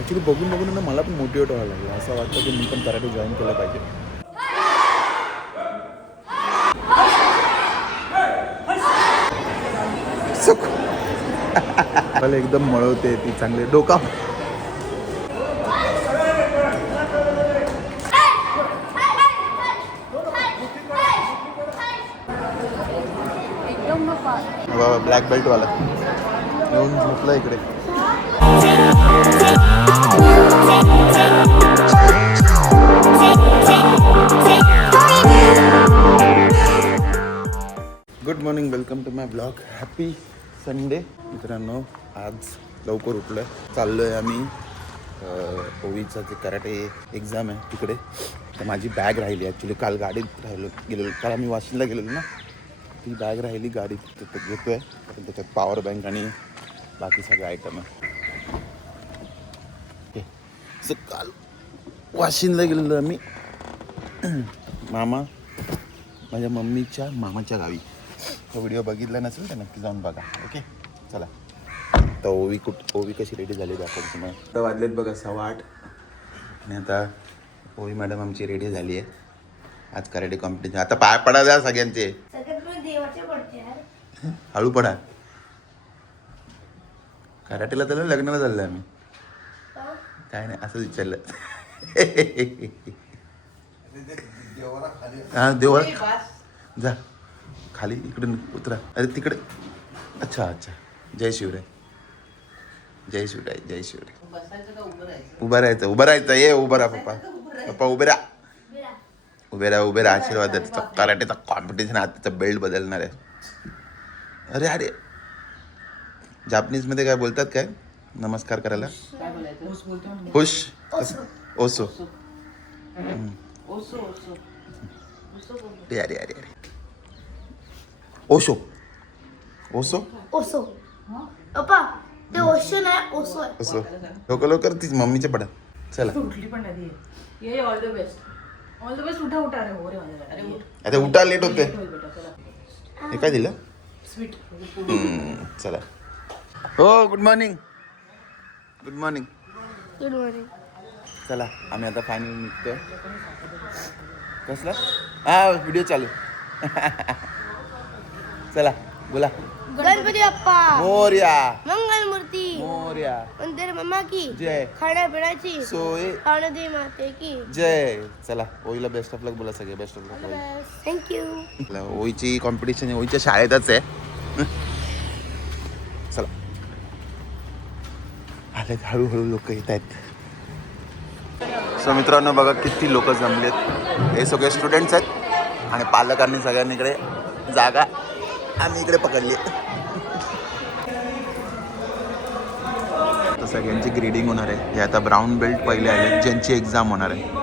Actually बघून बघून ना मला पण मोटिवेट व्हायला लागलं. असं वाटतं की मी पण कराटे जॉईन केलं पाहिजे. मला एकदम मळवते ती चांगले डोका. ब्लॅक बेल्ट वाला येऊन झोपला इकडे. Good morning, welcome to my blog. Happy Sunday मित्रांनो. आज लवकर उठलो आहे, चाललो आहे आम्ही ओवीचा जे कराटे एक्झाम आहे तिकडे. तर माझी बॅग राहिली ॲक्च्युली, काल गाडीत गेलेलो, काल आम्ही वाशिमला गेलेलो ना. ती बॅग राहिली गाडीत, घेतो आहे. पण त्याच्यात पॉवर बँक आणि बाकी सगळे आयटम आहे. सो काल वाशिमला गेलेलो आम्ही माझ्या मम्मीच्या मामाच्या गावी. तो व्हिडिओ बघितला नसेल तर नक्की जाऊन बघा. ओके चला. तर ओवी कशी रेडी झाली दाखवतो तुम्हाला. आता वाजलेत बघा 8:15 आणि आता ओवी मॅडम आमची रेडी झाली आहे. आज कराटे कॉम्पिटिशन. आता पाय पडा द्या सगळ्यांचे. हळू पडा. कराटेला तर लग्नाला चाललं आम्ही. काय नाही असं विचारलं. हा देवा जा खाली, इकडे उतरा. अरे तिकडे. अच्छा अच्छा. जय शिवराय, जय शिवराय, जय शिवराय. उभं राहायचं. ये उभं राहा पप्पा. पप्पा उभे राहा. उभे राहा. आशीर्वाद द्या. कराटेचा कॉम्पिटिशन आहे. त्याचा बेल्ट बदलणार आहे. अरे अरे जापनीजमध्ये काय बोलतात काय नमस्कार करायला? हुश. ओसो. अरे अरे अरे अरे ओशो. ओसो ओसो. पप्पा ते ओशो नाही, ओसो आहे. ओसो. लवकर तीच मम्मीच्या पडा. चला उठली पण नाही. ये all the best. All the best. उठा रे. हो रे माझ्या. अरे उठ. आता उठा, लेट होते. हे काय दिलं? स्वीट. चला. हो good morning. Good morning. Good morning. चला आम्ही आता फायनल निघतोय. कसला? हा व्हिडिओ चालू. चला बोला. गणपती बाप्पा मोरया. मंगल मूर्ती. मोरया. मंदिर मम्मा की जय. खाण्यापिण्याची सोय पावणे माते की जय. चला ओईला बेस्ट ऑफ लक बोला सगळे. Best of luck. थँक्यू. ओईची कॉम्पिटिशन ओईच्या शाळेतच आहे. चला आले हळूहळू लोक येत आहेत. सो मित्रांनो बघा किती लोक जमलेत. हे सगळे स्टुडंट्स आहेत आणि पालकांनी सगळ्यांनी इकडे जागा आम्ही इकडे पकडली. तर सगळ्यांची ग्रेडिंग होणार आहे. हे आता ब्राऊन बेल्ट पहिले आले ज्यांची एक्झाम होणार आहे.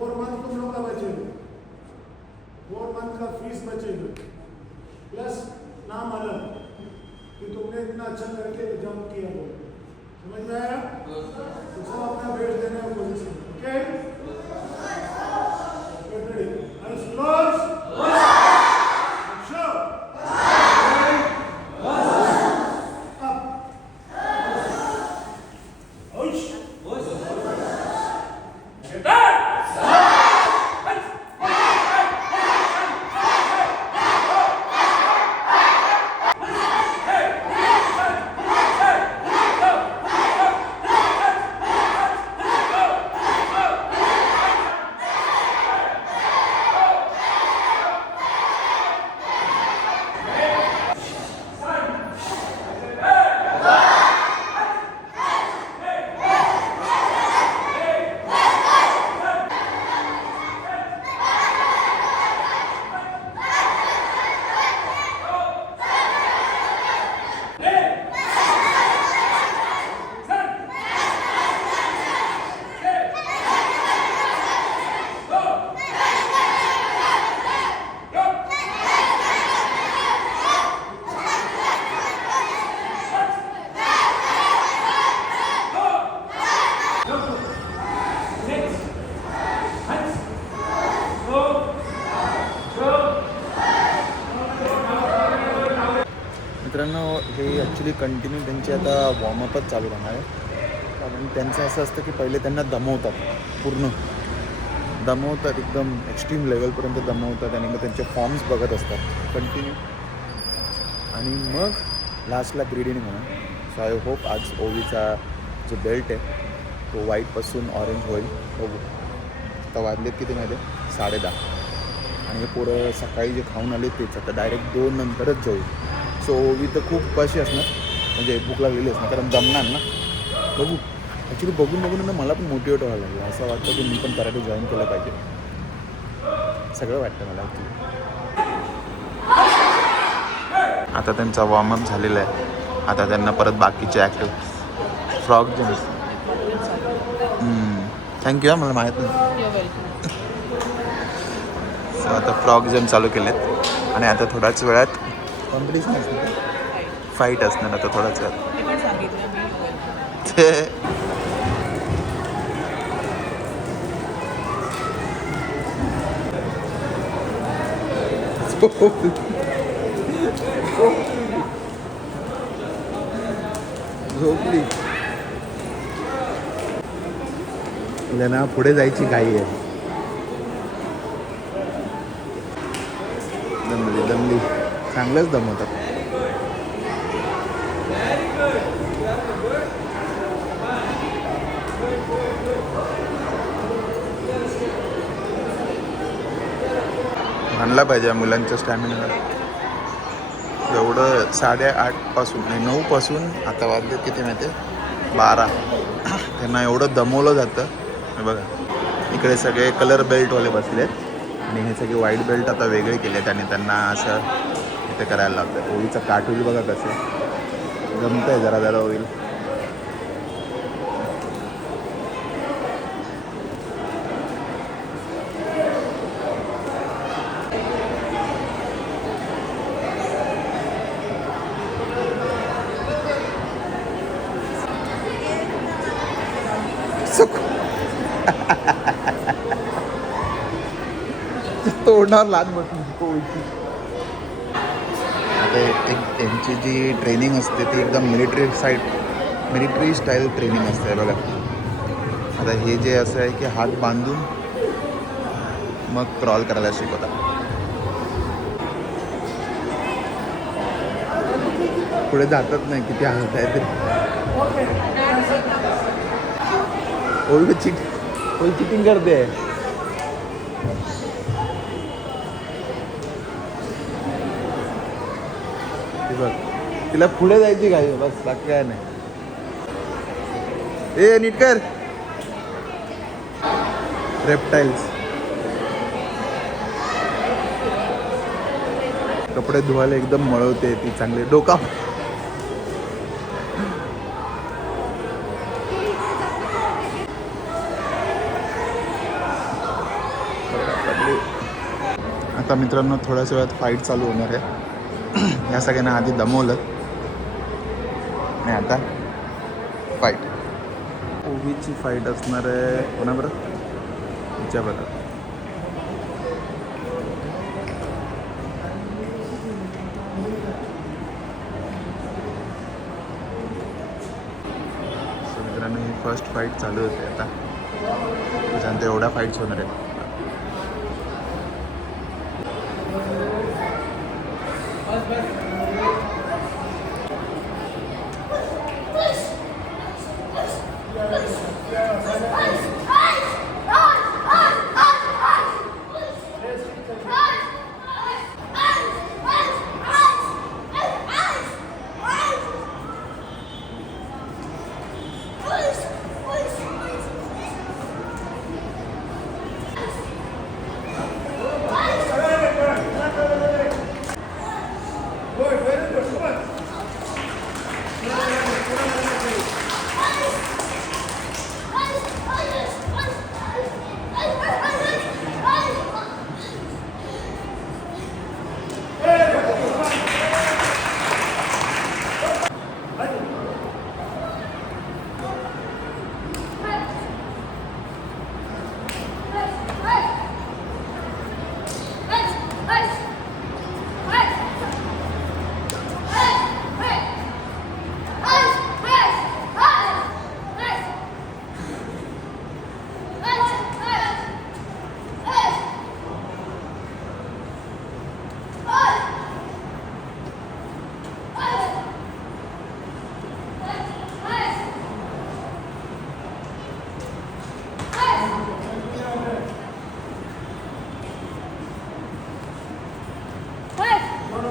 4 मंथ तुम लोग का बचेगा, 4 मंथ का फीस बचेगा, प्लस नाम अलग कि तुमने इतना अच्छा करके एग्जाम किया बोल। समझ में आया? तो सब अपना बेस्ट देने का कोशिश करो। Okay? Get ready. Eyes closed. Action. Up. Ouch. Get back. मित्रांनो हे ॲक्च्युली कंटिन्यू त्यांची आता वॉर्मअपच चालू राहणार आहे. कारण त्यांचं असं असतं की पहिले त्यांना दमवतात, पूर्ण दमवतात, एकदम एक्स्ट्रीम लेवलपर्यंत दमवतात आणि मग त्यांचे फॉर्म्स बघत असतात कंटिन्यू आणि मग लास्टला ग्रेडिंग होणार. सो आय होप आज ओवीचा जो बेल्ट आहे तो व्हाईटपासून ऑरेंज होईल. बघू आता वाजलेत किती माहिती आहे, 10:30 आणि हे पोरं सकाळी जे खाऊन आले तेच आता डायरेक्ट 2 नंतरच जाऊ. सो ओवी तर खूप उपाशी असणार, म्हणजे भूक लागलेली असणार कारण दमणार ना. बघू ॲक्च्युली बघून बघून ना मला पण मोटिवेट व्हायला लागलं. असं वाटतं की मी पण कराटे जॉईन केलं पाहिजे, सगळं वाटतं मला ॲक्च्युली. आता त्यांचा वॉर्मअप झालेला आहे. आता त्यांना परत बाकीचे ॲक्टिव्ह फ्रॉग जम्प्स. थँक्यू. मला माहीत नाही. सो आता फ्रॉग जम्प चालू केलेत आणि आता थोड्याच वेळात कॉम्पिटिशन असणार, फाईट असणार आता थोड्याच वेळात. झोपली ना, पुढे जायची घाई आहे. दमली चांगलंच दमवतात. म्हणला पाहिजे मुलांच्या स्टॅमिना एवढं 8:30 नाही 9 आता वाजले किती माहिती आहे 12. त्यांना एवढं दमवलं जातं. हे बघा इकडे सगळे कलर बेल्टवाले बसलेत आणि हे सगळे व्हाईट बेल्ट आता वेगळे केलेत आणि त्यांना असं इथे करायला लागतं. ओवीचं कार्टून बघा कसं जमतं आहे जरा जरा होईल. तोडणार लहान बसून. आता यांची जी ट्रेनिंग असते ती एकदम मिलिटरी स्टाईल ट्रेनिंग असते बघा. आता हे जे असं आहे की हात बांधून मग क्रॉल करायला शिकवतात. पुढे जातच नाही किती हात आहे ते. ओवी चिटिंग करते. बघ तिला पुढे जायची काय बस बाकी काय नाही. ए नीट कर. रेप्टाइल्स कपडे धुवायला एकदम मळवते ती चांगले. डोका ॲक्च्युली आता मित्रांनो थोड्याच वेळात फाईट चालू होणार आहे. या सगळ्यांना आधी दमवलं आणि आता फाईट. ओवीची फाईट असणार आहे कोणाबरोबर? तिच्याबरोबर. सो मित्रांनो ही फर्स्ट फाईट चालू होते आता. त्याच्यानंतर एवढ्या फाईट्स होणार आहेत.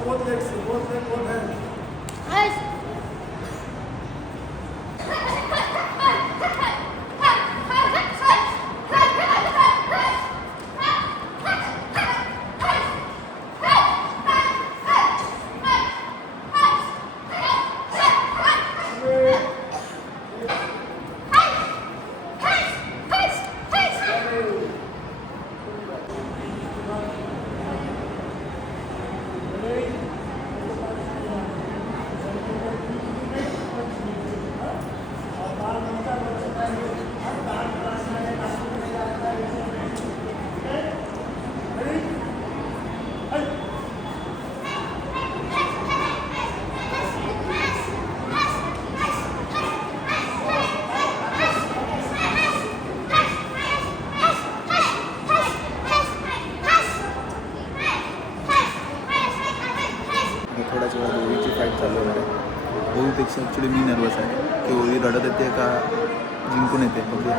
both legs, both hands. थोड्याच वेळात ओवीची फाईट चालू होणार आहे. ओवीपेक्षा ॲक्च्युली मी नर्वस आहे की ओवी रडत येते का जिंकून येते. बघूया.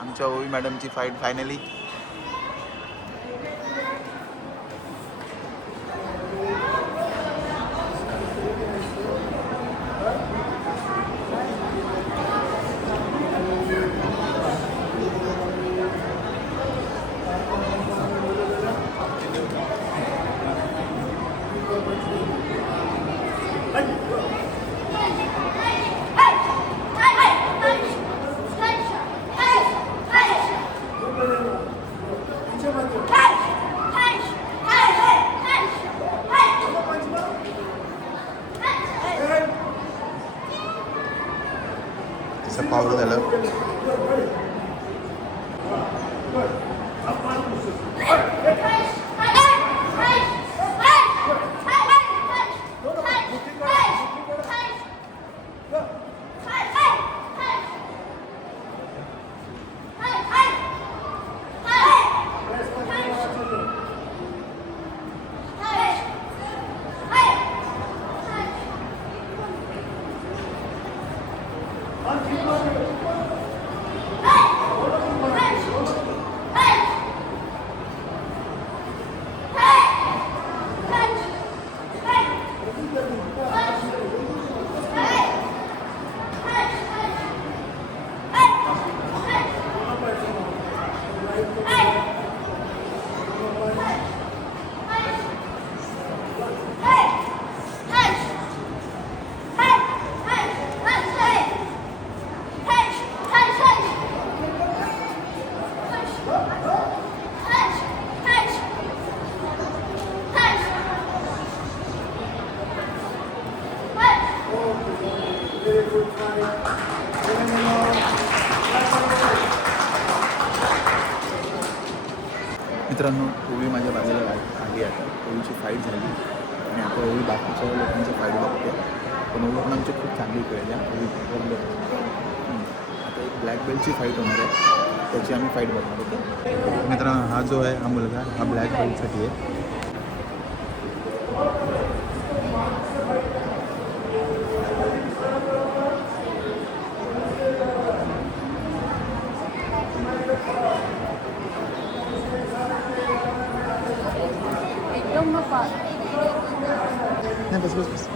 आमच्या ओवी मॅडमची फाईट फायनली तिचं पाऊल झालं. Keep on. मित्रांनो ओवी माझ्या बाजूला आली आता. ओवीची फाईट झाली आणि आता ओवी बाकीच्या लोकांची फाईट बघते. पण ओवी पण आमची खूप चांगली खेळली आहे. ओवी बोललो आता एक ब्लॅक बेल्टची फाईट होणार आहे, त्याची आम्ही फाईट बघणार. ओके मित्रांनो, हा जो आहे हा मुलगा हा ब्लॅक बेल्टसाठी आहे. एकदम नफा. नाही बस बस बस.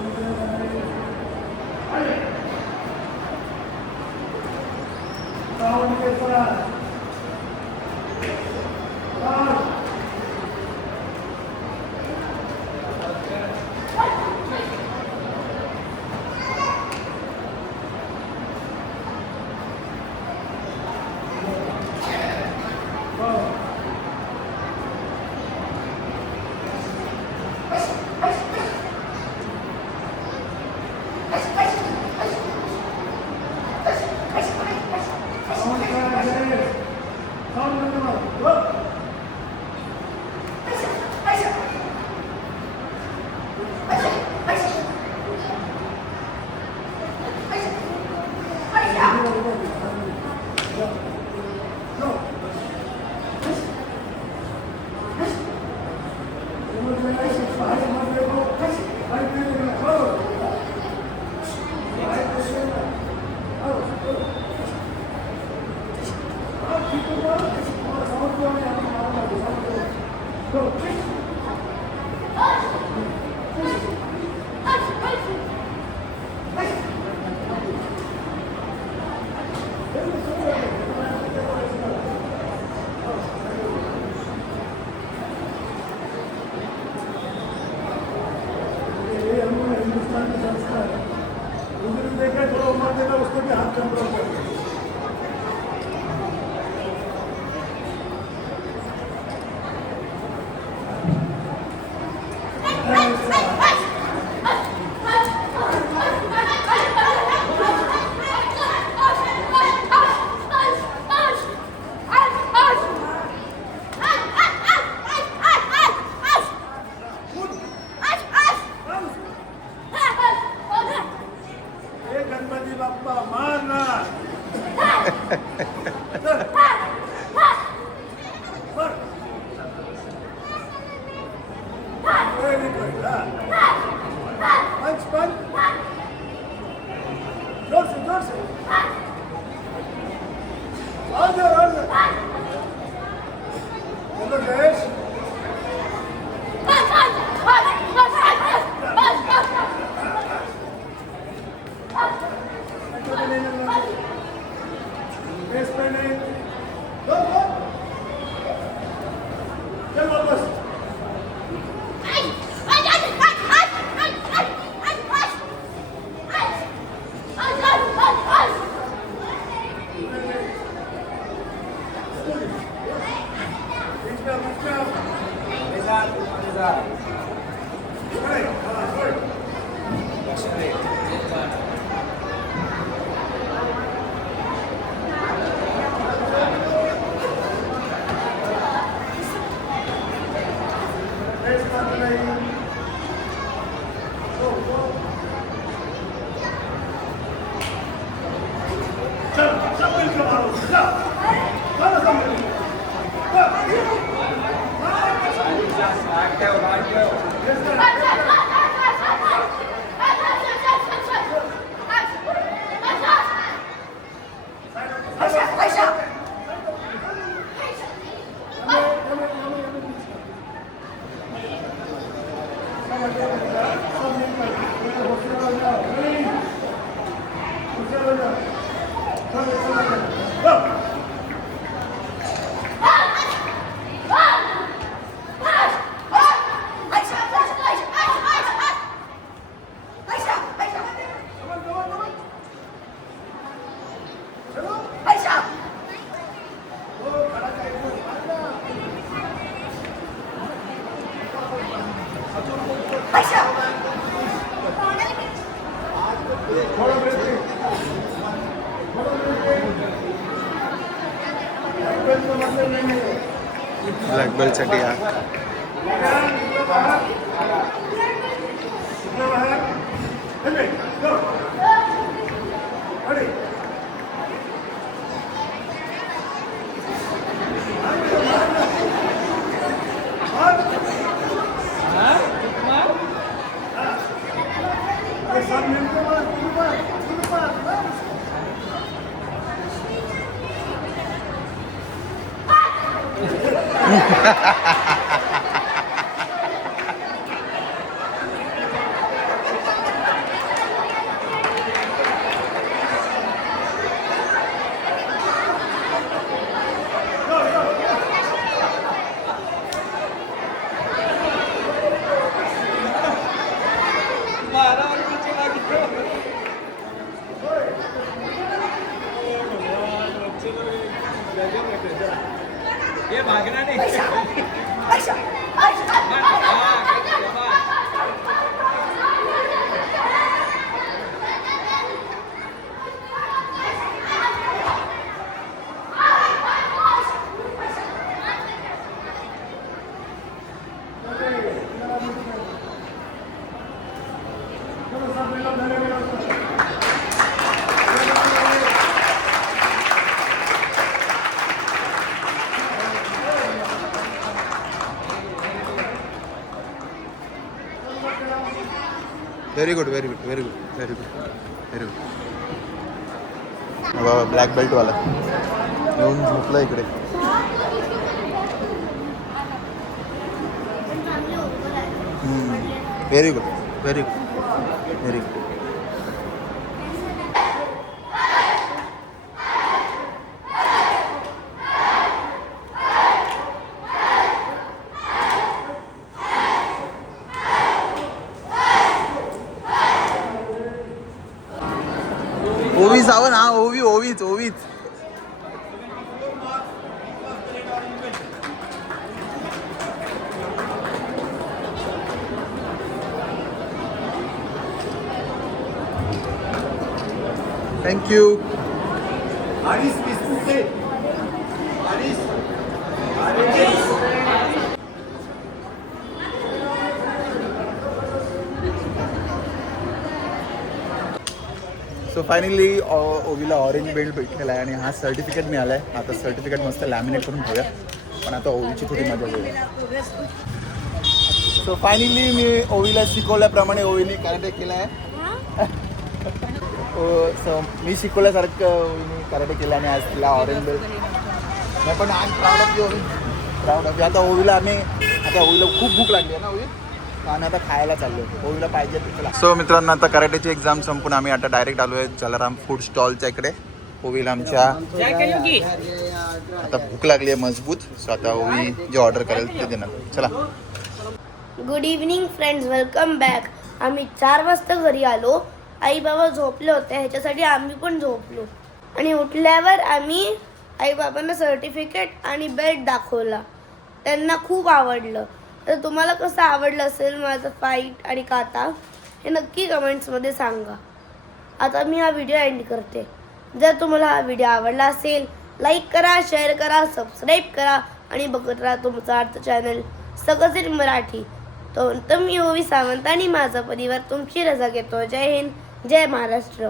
ब्लॅक बेल्टसाठी या. Very good very good very good very good very good. बाबा ब्लॅक बेल्टवाला येऊन झोपला इकडे. Very good very good very good. Ovi जावं ना. ओवीच थँक्यू. सो फायनली ओवीला ऑरेंज बेल्ट भेटलेला आहे आणि हा सर्टिफिकेट मिळाला आहे. आता सर्टिफिकेट मस्त लॅमिनेट करून ठेवूया. पण आता ओवीची थोडी मजा घेऊया. सो फायनली मी ओवीला शिकवल्याप्रमाणे ओवीने कराटे केला आहे. सो मी शिकवल्यासारखं ओवीने कराटे केलं आणि आज तिला ऑरेंज बेल्ट. नाही पण आज प्राऊड ऑफ यू ओवी, प्राऊड ऑफ यू. आता ओवीला ओवीला खूप भूक लागली आहे ना ओवी, आणि आता खायला चाललो. ओवीला पाहिजे तिला. सो मित्रांनो आता कराटेची एक्झाम संपून आम्ही आता डायरेक्ट आलो आहे जलाराम फूड स्टॉलच्या इकडे. ओवीला आमच्या आता भूक लागली आहे मजबूत. सो आता ओवी जे ऑर्डर करेल ते देणार. चला. Good evening friends, welcome back. आम्ही 4 वाजता घरी आलो. आई बाबा झोपले होते, ह्याच्यासाठी आम्ही पण झोपलो. आणि उठल्यावर आम्ही आई बाबांना सर्टिफिकेट आणि बेल्ट दाखवला. त्यांना खूप आवडलं. तर तुम्हाला कसं आवडलं असेल माझं फाईट आणि काता हे नक्की कमेंट्समध्ये सांगा. आता मी हा व्हिडिओ एंड करते. जर तुम्हाला हा व्हिडिओ आवडला असेल लाईक करा, शेअर करा, सबस्क्राईब करा आणि बघत राहा तुमचा आवडतं चॅनल सगळं मराठी. तर मी ओवी सावंत आणि माझा परिवार तुमची रजा घेतो. जय हिंद, जय महाराष्ट्र.